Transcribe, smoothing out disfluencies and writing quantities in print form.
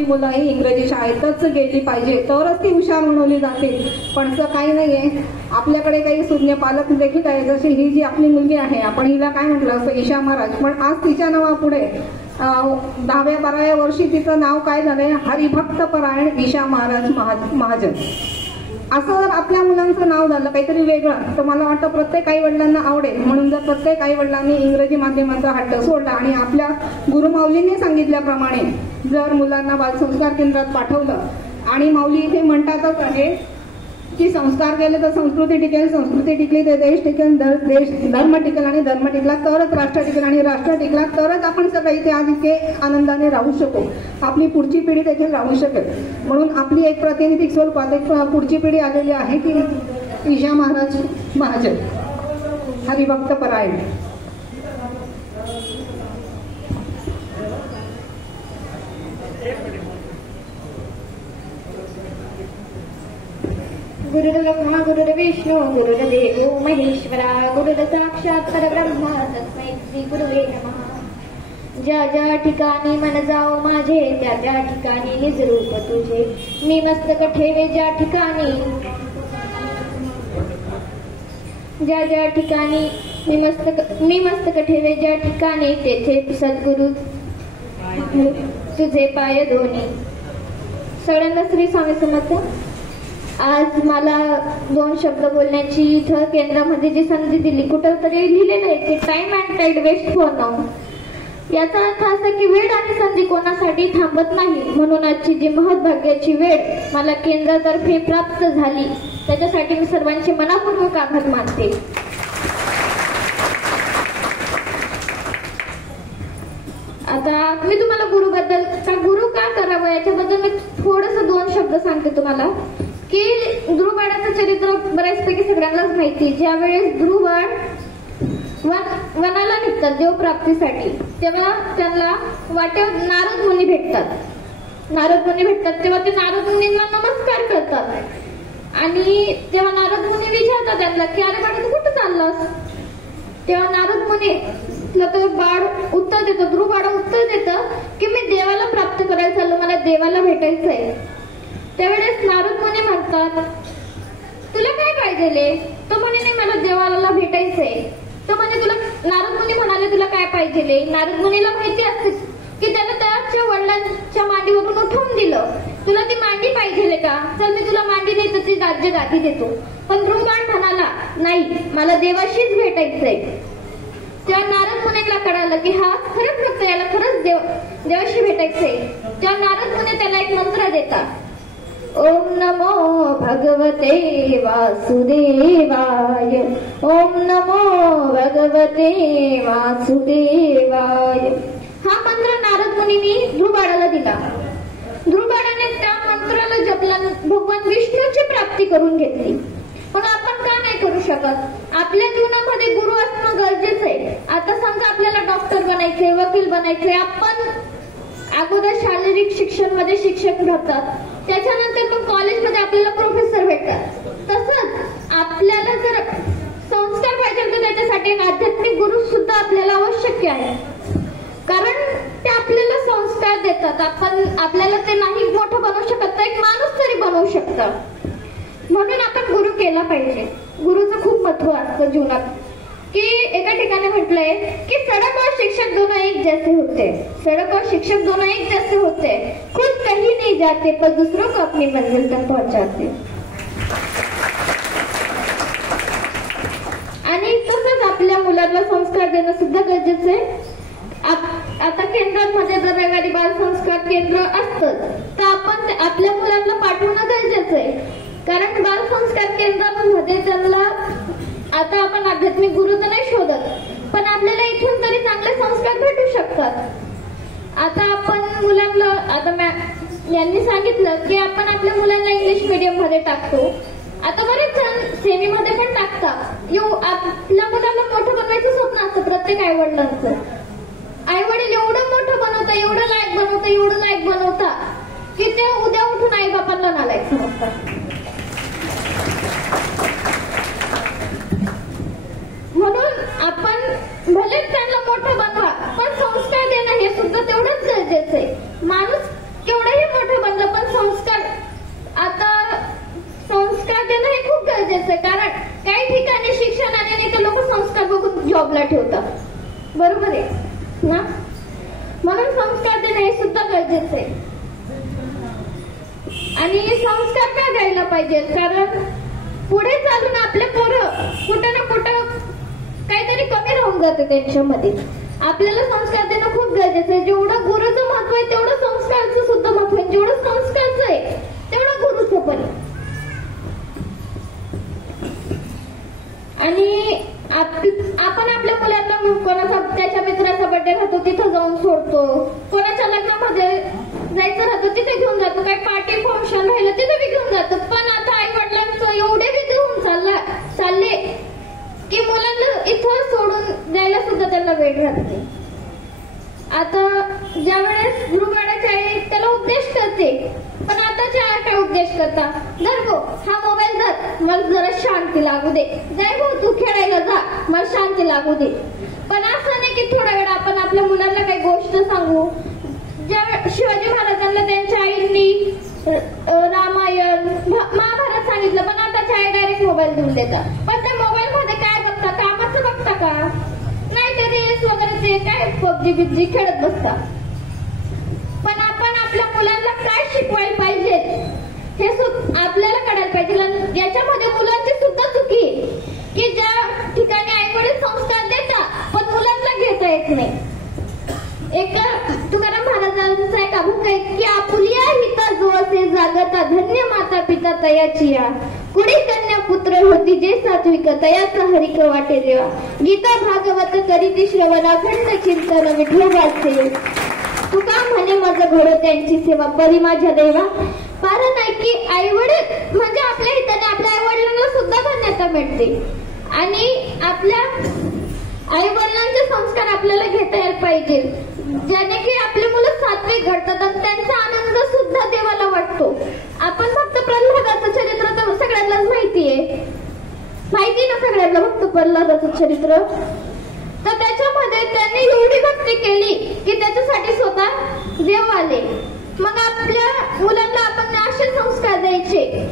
माझी मुलं ही इंग्रजी शाळेतच गेली पाहिजे तरच ती हुशार म्हणवली जातील, पण असं काही नाहीये. आपल्याकडे काही सुज्ञ पालक देखील आहे, जशी ही जी आपली मुलगी आहे, आपण हिला काय म्हटलं असं ईशा महाराज, पण आज तिच्या नावापुढे 10व्या-12व्या वर्षी तिचं नाव काय झालंय, हरिभक्त परायण ईशा महाराज महाजन. असं जर आपल्या मुलांचं नाव झालं काहीतरी वेगळं, तर मला वाटतं प्रत्येक आई वडिलांना आवडेल. म्हणून जर प्रत्येक आई वडिलांनी इंग्रजी माध्यमाचा हट्ट सोडला आणि आपल्या गुरुमाऊलींनी सांगितल्याप्रमाणे जर मुलांना बालसंस्कार केंद्रात पाठवलं, आणि माऊली इथे म्हणतातच आहे की संस्कार केले तर संस्कृती टिकेल, संस्कृती टिकली तर देश टिकेल, धर्म टिकेल, आणि धर्म टिकला तरच राष्ट्र टिकेल, आणि राष्ट्र टिकला तरच आपण सगळे इथे आज इतके आनंदाने राहू शकू, आपली पुढची पिढी देखील राहू शकेल. म्हणून आपली एक प्रातिनिधिक स्वरूपात एक पुढची पिढी आलेली आहे की ईशा महाराज महाजन हरिभक्त परायण. गुरुर्ब्रह्मा गुरुर्विष्णू गुरुर्देवो महेश्वरा गुरुर् साक्षात् परब्रह्म तस्मै श्री गुरुवे नमः. ज्या ज्या ठिकाणी मन जाओ माझे त्या त्या ठिकाणी निज रूप तुझे, मी मस्तक ठेवे ज्या ठिकाणी, ज्या ज्या ठिकाणी मी मस्तक ठेवे ज्या ठिकाणी, तेथे सद्गुरु तुझे पाय दोन्ही. सडंग श्री स्वामी समर्थ. आज मला 2 शब्द बोलण्याची इथं केंद्रामध्ये जी संधी दिली, कुठं तरी लिहिलेलं आहे की time and tide wait for none. याचा अर्थ असा की वेळ आणि संधी कोणासाठी थांबत नाही. म्हणून आजची जी महत्भाग्याची वेळ मला केंद्रातर्फे प्राप्त झाली, त्याच्यासाठी मी सर्वांचे मनापूर्वक आभार मानते. आता मी तुम्हाला गुरु का करावं याच्याबद्दल मी थोडंसं 2 शब्द सांगते तुम्हाला. की ध्रुवबाळाचं चरित्र बऱ्याचपैकी सगळ्यांनाच माहिती. ज्या वेळेस ध्रुवबाळ वनाला निघतात देवप्राप्तीसाठी, तेव्हा त्यांना वाटेवर नारद मुनी भेटतात. तेव्हा ते नारद मुनींना नमस्कार करतात, आणि तेव्हा नारद मुनी विचारतात त्यांना की अरे बाळा तू कुठं चाललास. तेव्हा नारद मुनी तो बाळ उत्तर देतो, ध्रुवबाळ उत्तर देतं की मी देवाला प्राप्त करायला चाललो, मला देवाला भेटायचंय. त्यावेळेस नारद मुनी म्हणतात तुला काय पाहिजे. तो म्हणे नाही मला देवाला भेटायचंय. तो म्हणे तुला, नारद मुनी म्हणाले तुला काय पाहिजे. नारद मुनीला माहिती असते की त्याला त्याच्या वडिलांच्या मांडीवरून उठवून दिलं, तुला ती मांडी पाहिजे का, तर मी तुला मांडी देतो, ती राज्य गादी देतो. पण ध्रुवबाळ म्हणाला नाही मला देवाशीच भेटायचंय. तेव्हा नारद मुनीला कळालं की हा खरंच फक्त याला खरंच देवाशी भेटायचंय. तेव्हा नारद मुनी त्याला एक मंत्र देतात, ओम नमो भगवते वासुदेवाय, ओम नमो भगवते वासुदेवाय. हा मंत्र नारद मुनींनी ध्रुवबाळाला दिला. ध्रुवबाळाने त्या मंत्राला जपला, भगवान विष्णूची प्राप्ती करून घेतली. पण आपण का नाही करू शकत. आपल्या जीवनामध्ये गुरु असणं गरजेचं आहे. आता समजा आपल्याला डॉक्टर बनायचंय, वकील बनायचंय, आपण अगोदर शारीरिक शिक्षण मध्ये शिक्षक राहतात, त्याच्यानंतर मग कॉलेजमध्ये आपल्याला प्रोफेसर भेटतात. तसंच आपल्याला जर संस्कार पाहिजे तर त्याच्यासाठी आध्यात्मिक गुरु सुद्धा आपल्याला आवश्यक आहे, कारण ते आपल्याला संस्कार देतात. आपण आपल्याला ते नाही मोठं बनवू शकत, तर एक माणूस तरी बनवू शकतं. म्हणून आपण गुरु केला पाहिजे. गुरुचं खूप महत्व असतं जीवनात. की एका ठिकाणी म्हटलंय की सड़क और शिक्षक दोनों एक जैसे होते, सड़क और शिक्षक दोनों एक जैसे होते, खुद कहीं नहीं जाते पर दूसरों को अपनी मंजिल तक पहुंचाते. आणि तसंच आपल्या मुलांना संस्कार देणं सुद्धा गरजेचं आहे. आता केंद्रांमध्ये जर रविवारी बाल संस्कार केंद्र असतं तर आपण आपल्या मुलांना पाठवणं गरजेचं आहे, कारण बाल संस्कार केंद्रांमध्ये त्यांना आता आपण आध्यात्मिक गुरु तर नाही शोधत, पण आपल्याला इथून तरी चांगले संस्कार भेटू शकतात. आता आपण मुलांना, आता यांनी सांगितलं की आपण आपल्या मुलांना इंग्लिश मीडियम मध्ये टाकतो. आता बरेच जण सेमी मध्ये पण टाकतात. आपल्या मुलांना मोठं बनवायचं स्वप्न असतं प्रत्येक आई वडिलांचं. आई वडील एवढं मोठं बनवतात, एवढं लायक बनवतात की ते उद्या उठून आई बापांना नालायक समजतात. म्हणून आपण भले त्यांना मोठं बनवा, पण संस्कार देणं हे सुद्धा तेवढंच गरजेचं आहे. माणूस केवढाही ना, म्हणून संस्कार देणं हे सुद्धा गरजेचं आहे. आणि संस्कार का द्यायला पाहिजेत, कारण पुढे चालून आपले पोरं कुठं ना कुठं काहीतरी कमी राहून जाते त्यांच्यामध्ये. आपल्याला संस्कार देणं खूप गरजेचं आहे. जेवढं गुरुचं महत्व आहे तेवढं संस्काराचं सुद्धा महत्व आहे. जेवढं संस्काराचं आहे तेवढं गुरुचं पण. आणि आपण आपल्या मुलांना कोणाचा त्याच्या मित्राचा बर्थडे राहतो तिथं जाऊन सोडतो, कोणाच्या लग्नामध्ये जायचं राहतं तिथे घेऊन जातो, काही पार्टी फंक्शन राहिलं तिथे बी घेऊन जातो. पण आता आई वडिलांचं एवढे बी घेऊन चालले की मुलांना इथं सोडून द्यायला सुद्धा त्यांना वेळ राहते. आता ज्या वेळेस गुरुगाड्याची आई त्याला उपदेश करते, पण आताची आई काय उपदेश करता, धर गो हा मोबाईल धर, मला जरा शांती लागू दे, जाय भाऊ तू खेळायला जा, मला शांती लागू दे. पण असं नाही की थोडा वेळ आपण आपल्या मुलांना काही गोष्ट सांगू. ज्या शिवाजी महाराजांना त्यांच्या आईंनी रामायण महाभारत सांगितलं, पण आताच्या आई डायरेक्ट मोबाईल देऊन देतात. पण त्या मोबाईल मध्ये काय बघता, कामाचं बघता का, नाही ते रील्स वगैरे ते काय पबजी बिबजी खेळत बसता. पण आपण आपल्या मुलांना काय शिकवायला पाहिजे हे आपल्याला कळायला पाहिजे. याच्यामध्ये मुलांची सुद्धा चुकी की ज्या ठिकाणी आई वडील संस्कार देतात पण मुलांना घेता येत नाही. एका तुकाराम महाराजांचा एक अभंग आहे की आपुलिया हिता जो असे जागता, धन्य माता पिता तयाची या, कुडी कन्या पुत्र होती जे सात्विक, तयाचा हरिक वाटे देवा, गीता भागवत करीती श्रवण, अखंड चिंतन विठोबाचे, तुका म्हणे माझं घडो त्यांची सेवा, परी माझ्या देवा. कारण आहे की आई वडील म्हणजे आपल्या हिताने आपल्या आई वडिलांना सुद्धा धन्यता मिळते. आणि आपल्या आई वडिलांचे संस्कार आपल्याला घेता यायला पाहिजे, ज्याने की आपले मुलं सात्विक घडतात आणि त्यांचा आनंद सुद्धा देवाला वाटतो. आपण फक्त प्रल्हादाचं चरित्र तर सगळ्यांनाच माहितीये ना, सगळ्यांना फक्त प्रल्हादाचं चरित्र. तर त्याच्यामध्ये त्यांनी एवढी भक्ती केली की त्याच्यासाठी स्वतः देव आले. मग आपल्या मुलांना आपण असे संस्कार द्यायचे.